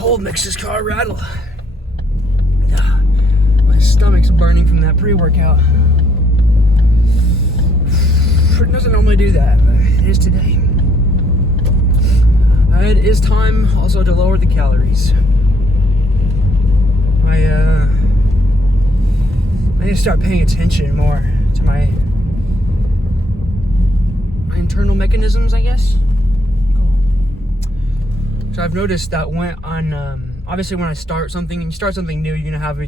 cold makes this car rattle. My stomach's burning from that pre-workout. It doesn't normally do that, but it is today. It is time also to lower the calories. I need to start paying attention more to my internal mechanisms, I guess. Cool. So I've noticed that when obviously when I start something, and you start something new, you're gonna have, a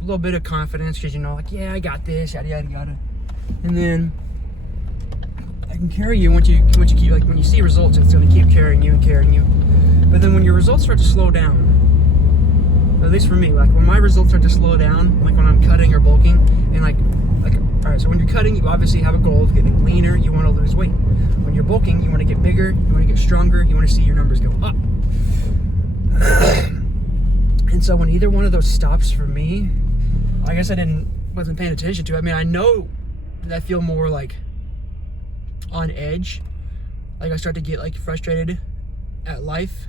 little bit of confidence because like, yeah, I got this, yada yada yada, and then I can carry you once you keep, like, when you see results, it's gonna keep carrying you and carrying you. But then when your results start to slow down, at least for me, like when my results start to slow down, like when I'm cutting or bulking, and like all right, so when you're cutting, you obviously have a goal of getting leaner, you want to lose weight. When you're bulking, you want to get bigger, you want to get stronger, you want to see your numbers go up. And so when either one of those stops for me, I guess I wasn't paying attention to it. I mean, I know that I feel more like on edge, like I start to get like frustrated at life,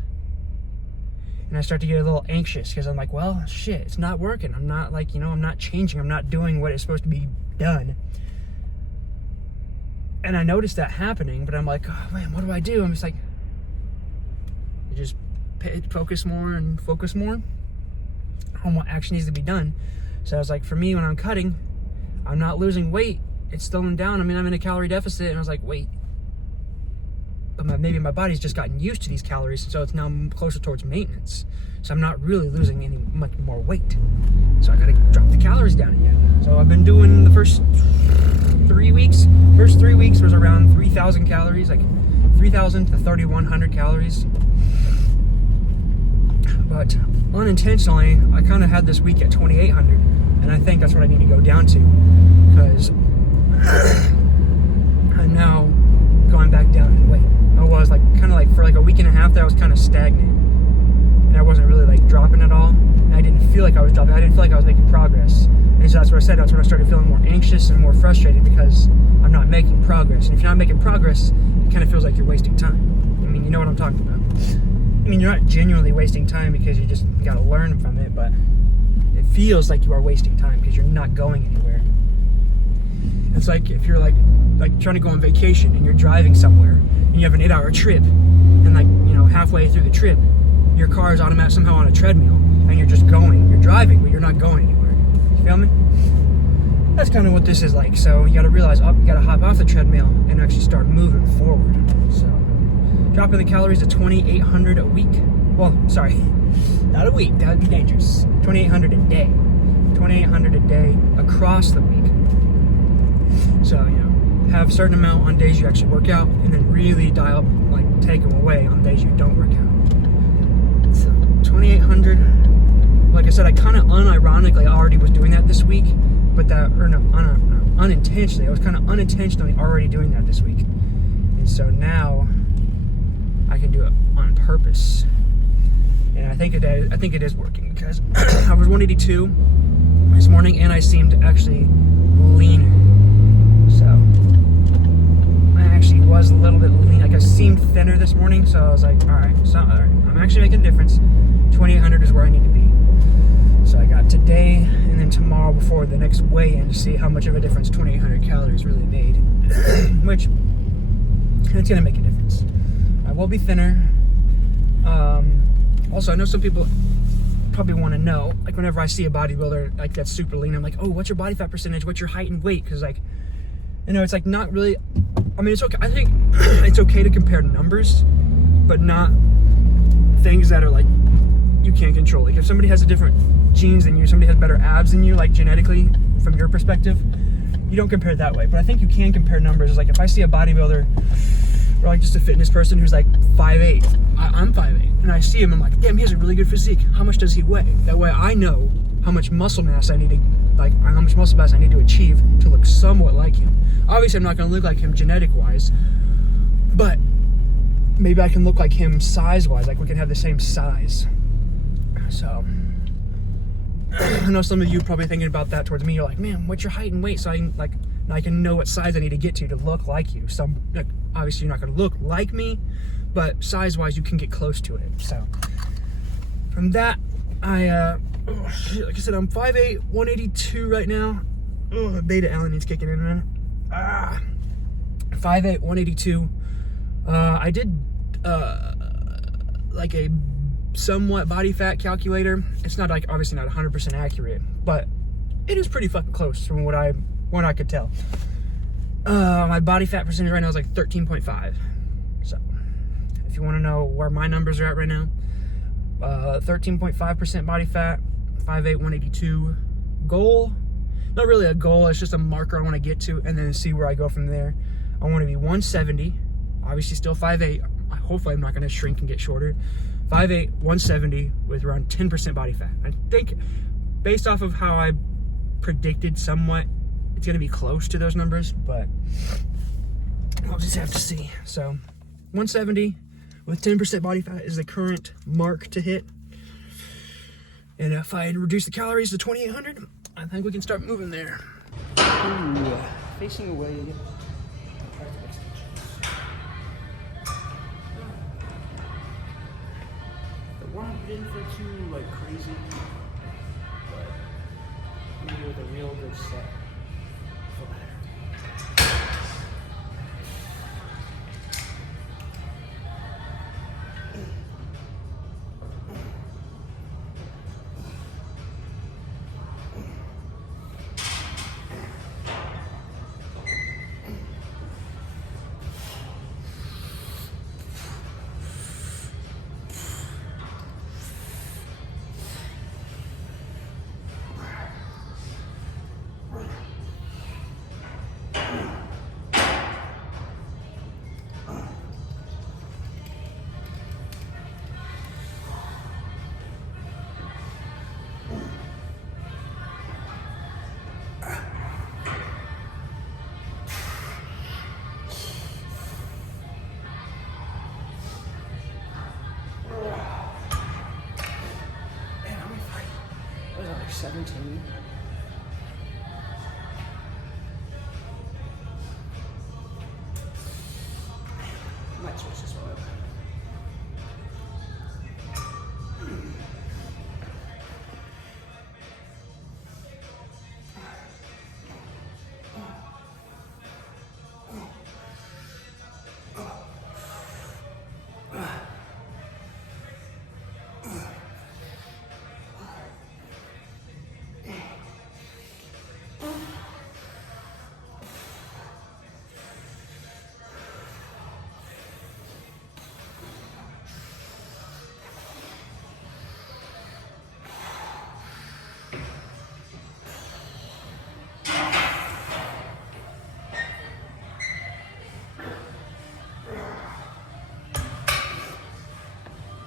and I start to get a little anxious because I'm like, well, shit, it's not working. I'm not like, I'm not changing. I'm not doing what is supposed to be done. And I noticed that happening, but I'm like, oh man, what do I do? I'm just like, just focus more on what actually needs to be done. So I was like, for me, when I'm cutting, I'm not losing weight. It's slowing down. I mean, I'm in a calorie deficit, and I was like, wait, but maybe my body's just gotten used to these calories, so it's now closer towards maintenance. So I'm not really losing much more weight. So I gotta drop the calories down again. So I've been doing the first 3 weeks. First 3 weeks was around 3,000 calories, like 3,000 to 3,100 calories. But unintentionally, I kind of had this week at 2,800, and I think that's what I need to go down to, because I'm now going back down in weight. I was like kind of like for like a week and a half there, I was kind of stagnant, and I wasn't really like dropping at all. And I didn't feel like I was dropping. I didn't feel like I was making progress. And so that's what I said. That's when I started feeling more anxious and more frustrated because I'm not making progress. And if you're not making progress, it kind of feels like you're wasting time. I mean, you know what I'm talking about. I mean, you're not genuinely wasting time because you just got to learn from it, but it feels like you are wasting time because you're not going anywhere. It's like if you're like trying to go on vacation and you're driving somewhere and you have an 8-hour trip, and like, halfway through the trip, your car is automatically somehow on a treadmill and you're just going. You're driving, but you're not going anywhere. You feel me? That's kind of what this is like. So you got to realize, you got to hop off the treadmill and actually start moving forward. So dropping the calories to 2,800 a week. Well, sorry, not a week. That would be dangerous. 2,800 a day. 2,800 a day across the week. So, have a certain amount on days you actually work out, and then really dial up, like take them away on days you don't work out. So 2,800. Like I said, I kind of unironically already was doing that this week, but unintentionally. I was kind of unintentionally already doing that this week. And so now I can do it on purpose. And I think it is working, because I was 182 this morning and I seemed actually leaner. So I actually was a little bit lean. Like I seemed thinner this morning, so I was like, all right, I'm actually making a difference. 2,800 is where I need to be. So I got today and then tomorrow before the next weigh-in to see how much of a difference 2,800 calories really made. Which, it's gonna make a difference. I will be thinner. Also, I know some people probably want to know, like whenever I see a bodybuilder like that's super lean, I'm like, oh, what's your body fat percentage? What's your height and weight? Because like, it's like not really. I mean, it's okay. I think it's okay to compare numbers, but not things that are like you can't control. Like if somebody has a different genes than you, somebody has better abs than you, like genetically from your perspective, you don't compare it that way. But I think you can compare numbers. It's like if I see a bodybuilder or like just a fitness person who's like 5'8", I'm 5'8", and I see him, I'm like, damn, he has a really good physique. How much does he weigh? That way I know how much muscle mass I need to achieve to look somewhat like him. Obviously, I'm not going to look like him genetic-wise, but maybe I can look like him size-wise. Like we can have the same size. So I know some of you probably thinking about that towards me. You're like, man, what's your height and weight? So I can know what size I need to get to look like you. So obviously you're not going to look like me, but size-wise you can get close to it. So From that, oh shit, like I said, I'm 5'8", 182 right now. Oh, beta alanine kicking in, man. 5'8", 182. I did like a somewhat body fat calculator. It's not like, obviously not 100% accurate, but it is pretty fucking close from what I could tell. My body fat percentage right now is like 13.5. So if you want to know where my numbers are at right now, 13.5% body fat, 5'8", 182. Goal, not really a goal, it's just a marker I want to get to, and then see where I go from there. I want to be 170, obviously still 5'8". Hopefully I'm not going to shrink and get shorter. 5'8", 170 with around 10% body fat. I think based off of how I predicted somewhat, it's going to be close to those numbers, but I'll just have to see. So 170 with 10% body fat is the current mark to hit. And if I reduce the calories to 2,800, I think we can start moving there. Ooh, facing away. The one didn't feel too like crazy, but maybe with a real good set. Feel better. Man, how many fights? What was that, like 17? I might switch this one up.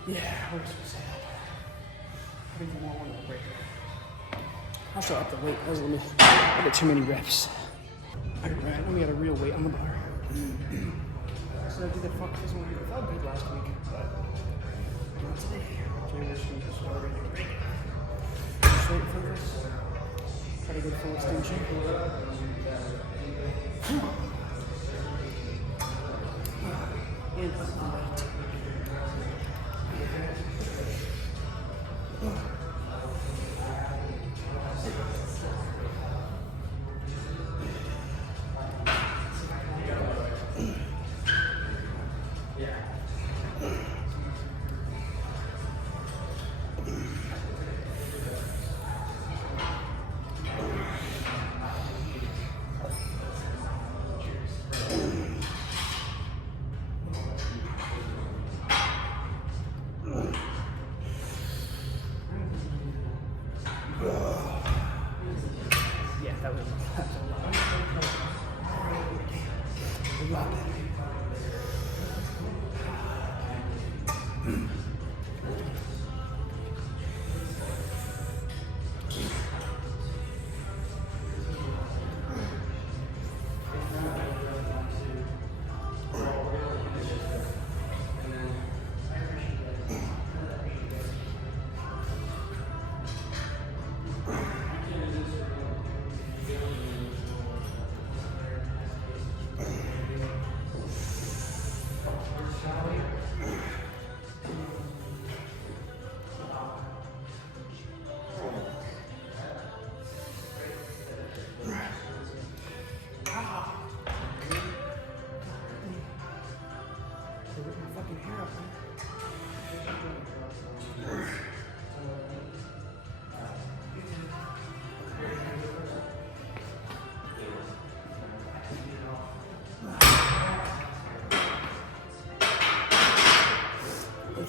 Yeah, we're supposed to say that. I think more one break. I'll show up the weight. That was a little bit, I got too many reps. Alright, let me get a real weight on the bar. So I did the fuck this one. I felt good last week, but not today. Transition to started break. Straight focus. Try to get full extension. And up the weight.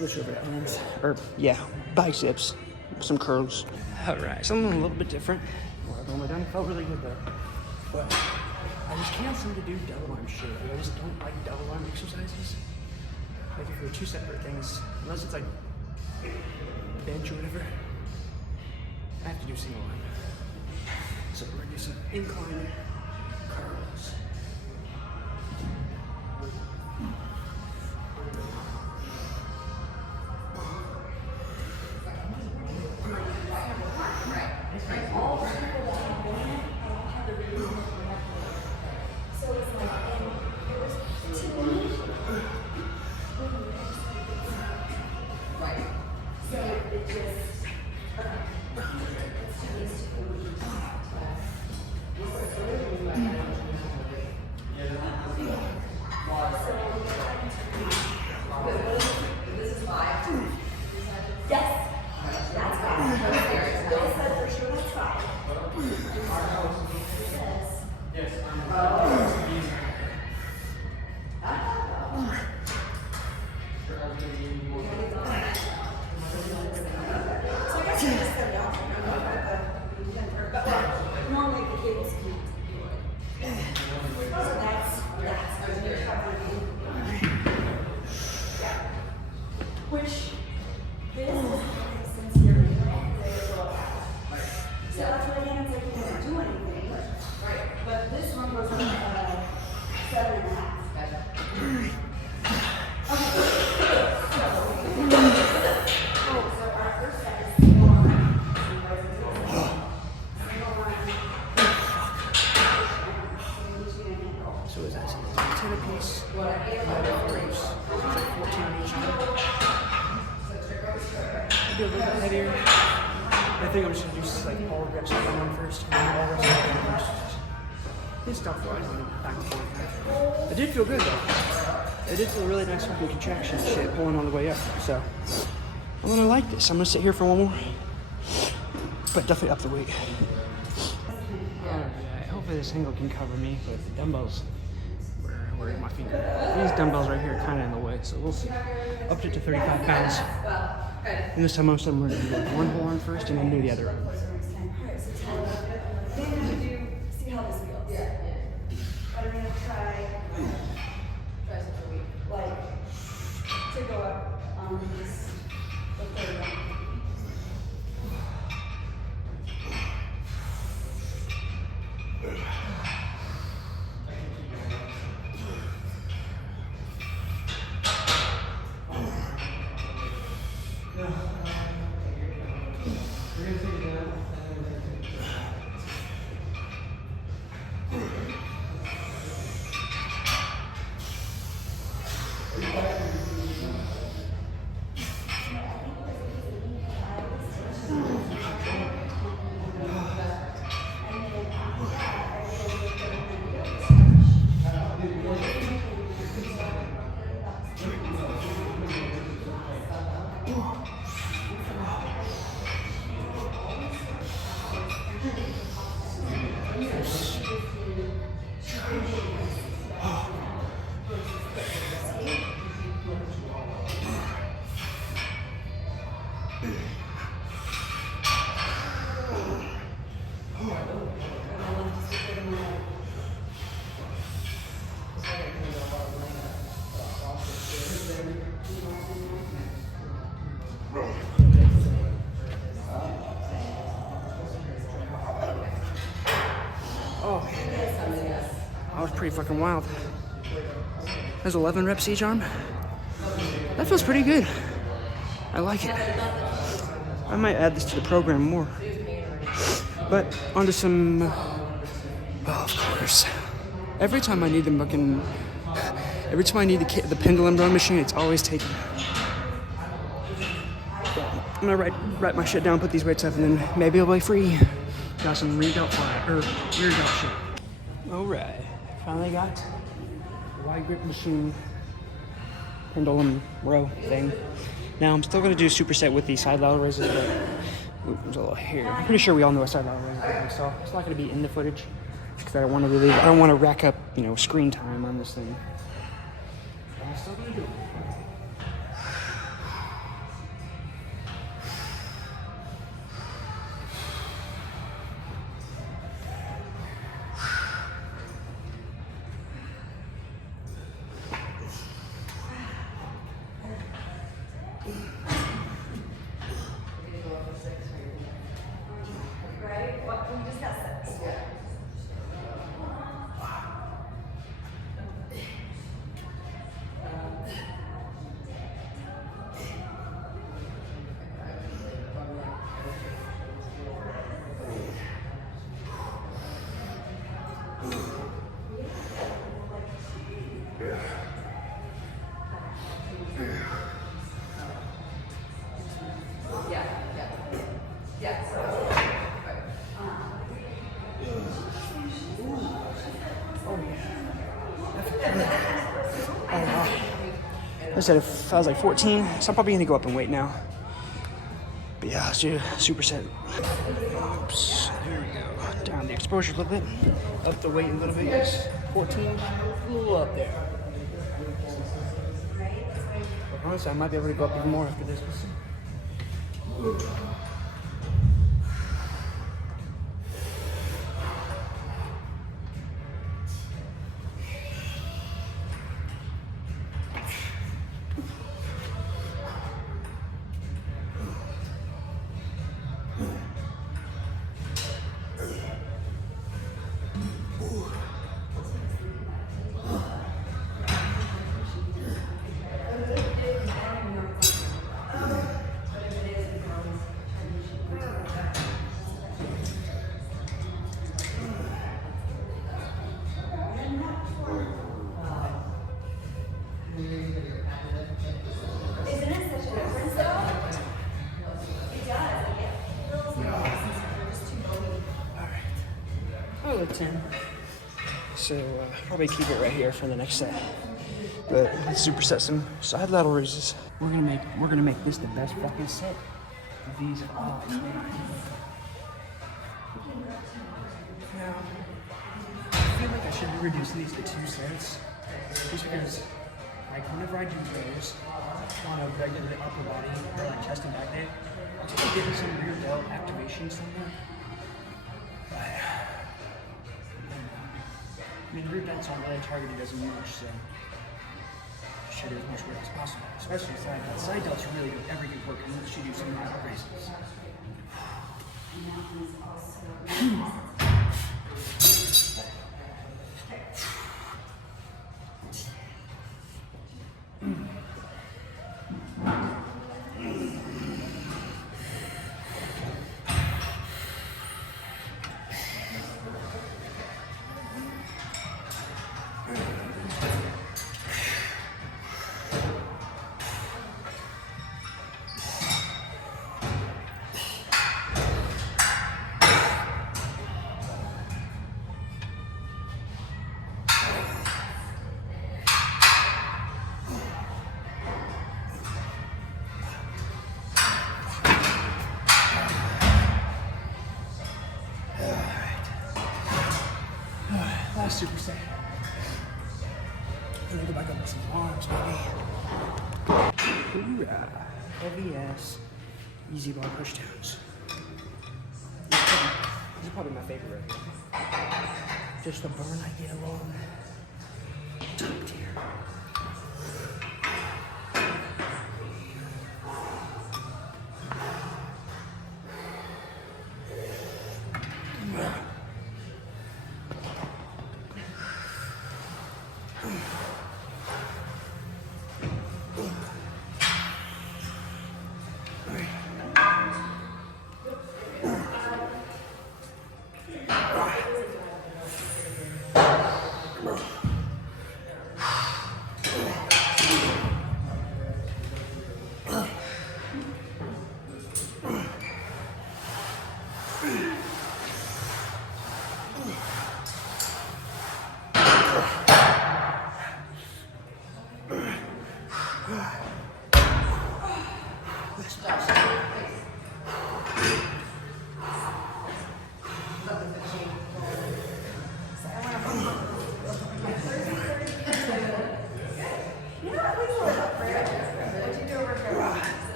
switch over to arms, or yeah, biceps, some curls. All right, something a little bit different. When we're done, it felt really good though. But I just can't seem to do double arm shit. I just don't like double arm exercises. Like if they're two separate things, unless it's like bench or whatever, I have to do single arm. So we're gonna do some incline curls. So is that 10 apiece? I'll do a little bit heavier. I think I'm just gonna do like all reps on one first, and then all reps on one first. This stuff was back and forth. It did feel good though. It did feel really nice fucking contraction and shit pulling on the way up. So I'm gonna like this. I'm gonna sit here for one more, but definitely up the weight. Alright, hopefully this angle can cover me with the dumbbells. Where is my finger? These dumbbells right here are kind of in the way, so we'll see. Up to 35 pounds. And this time most of them we're gonna do like one whole arm first and then do the other arm. See how this feels. Yeah. But I'm gonna try like to go up on this the third one. Oh, that was pretty fucking wild. There's 11 reps each arm. That feels pretty good. I like it. I might add this to the program more. But onto some, oh, of course. Every time I need the pendulum rowing machine, it's always taken. I'm gonna write my shit down, put these weights up, and then maybe I'll be free. Got some rear delt shit. All right, finally got the wide grip machine pendulum row thing. Now I'm still gonna do a superset with the side lateral raises, but there's a little hair. I'm pretty sure we all know what side lateral raises are, so it's not gonna be in the footage because I don't want to rack up, screen time on this thing. But I'm still gonna do it. I said if I was like 14, so I'm probably gonna go up in weight now. But yeah, let's do a superset. Oops, there we go. Down the exposure a little bit, up the weight a little bit. Yes, 14, a little up there. But honestly, I might be able to go up even more after this. Oh, 10. So probably keep it right here for the next set. But let's superset some side lateral raises. We're gonna make this the best fucking set of these all time. Now, I feel like I should be reducing these to 2 sets, just because, like, whenever I do those on a regular upper body or like chest and back day, I'm still getting some rear delt activations from that. I mean, rear delts aren't really targeted as much, so should do as much work as possible, especially side delts. Side delts are really good, every good work, and should do some lateral raises. Last superset. I'm gonna go back up with some arms, baby. Hoorah. Heavy ass, easy bar push downs. This is probably my favorite right here. Just the burn I get along. Top tier.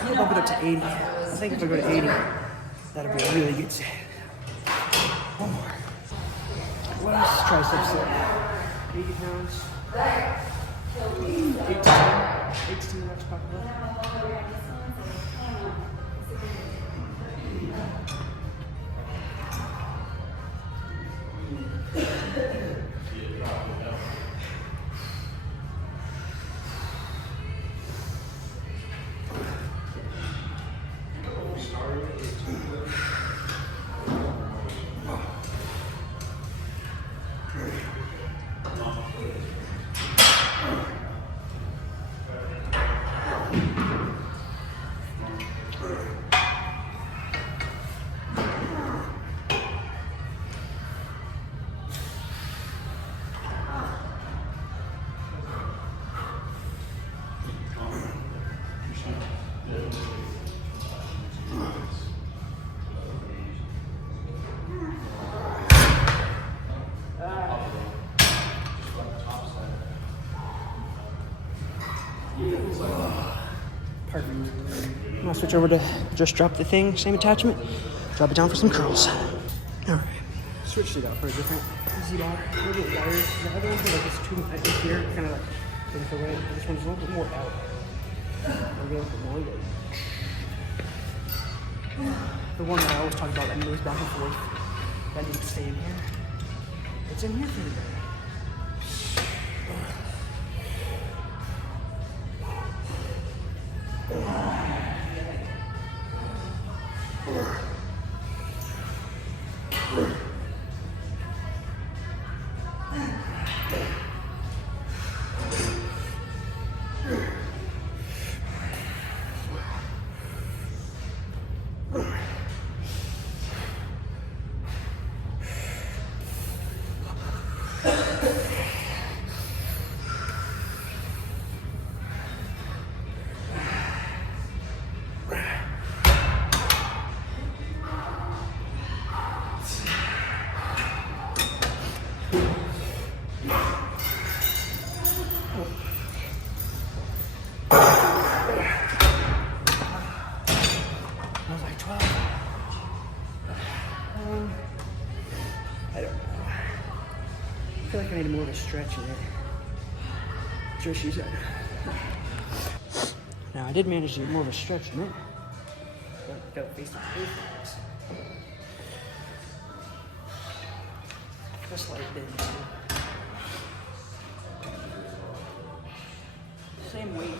I'm gonna bump it up to 80. I think if I go to 80, that'll be a really good set. One more. Last tricep set. 80 pounds. 18 reps probably. Perfect. I'm gonna switch over to just drop the thing, same attachment, drop it down for some curls. All right, switched it up for a different easy bar, a little bit wider. The other one's like it's too in here, kind of like in the way. This one's a little bit more out. A little bit more like. The one that I always talk about that moves back and forth, that needs to stay in here. It's in here for the day. I don't know. I feel like I need more of a stretch in there. That's what she said. Now I did manage to get more of a stretch in it. But gotta face the face. Just like this. Same weight.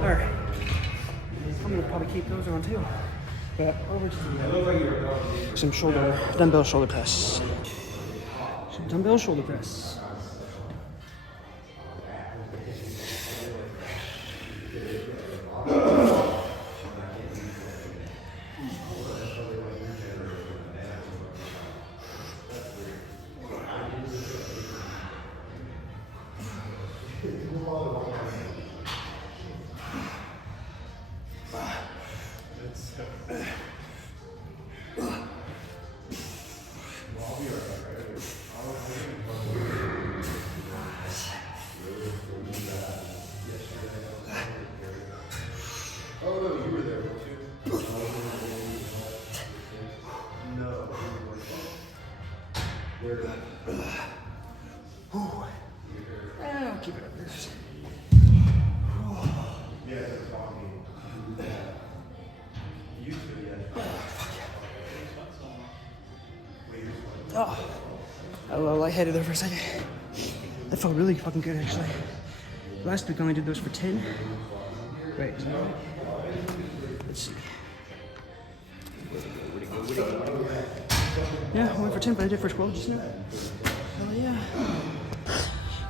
Alright, I'm gonna probably keep those on too. But over to some dumbbell shoulder press. Some dumbbell shoulder press. I'll keep it up there. Oh, I got a little lightheaded there for a second. That felt really fucking good, actually. Last week I only did those for 10. Wait, is that right? Let's see. Where'd it go? Yeah, I went for 10, but I did for 12 just now. Hell yeah.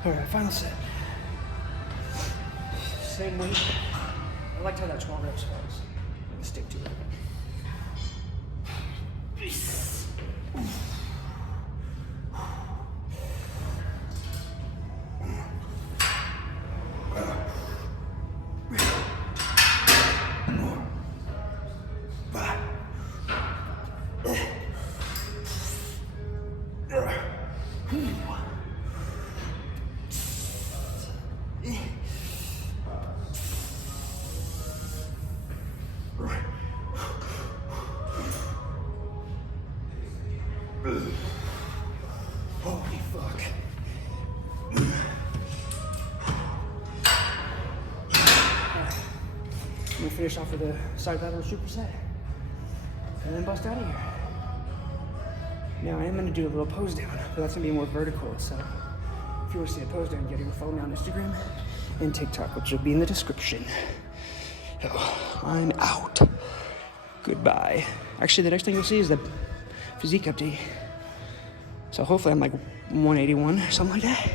Alright, final set. Same weight. I liked how that 12 reps was. I'm gonna stick to it. Holy fuck. I'm gonna finish off with a side lateral superset and then bust out of here. Now I am gonna do a little pose down, but that's gonna be more vertical, so If you want to see a pose down, you gotta go follow me on Instagram and TikTok, which will be in the description. So, I'm out. Goodbye. Actually, the next thing you'll see is the physique update. So hopefully I'm like 181 or something like that.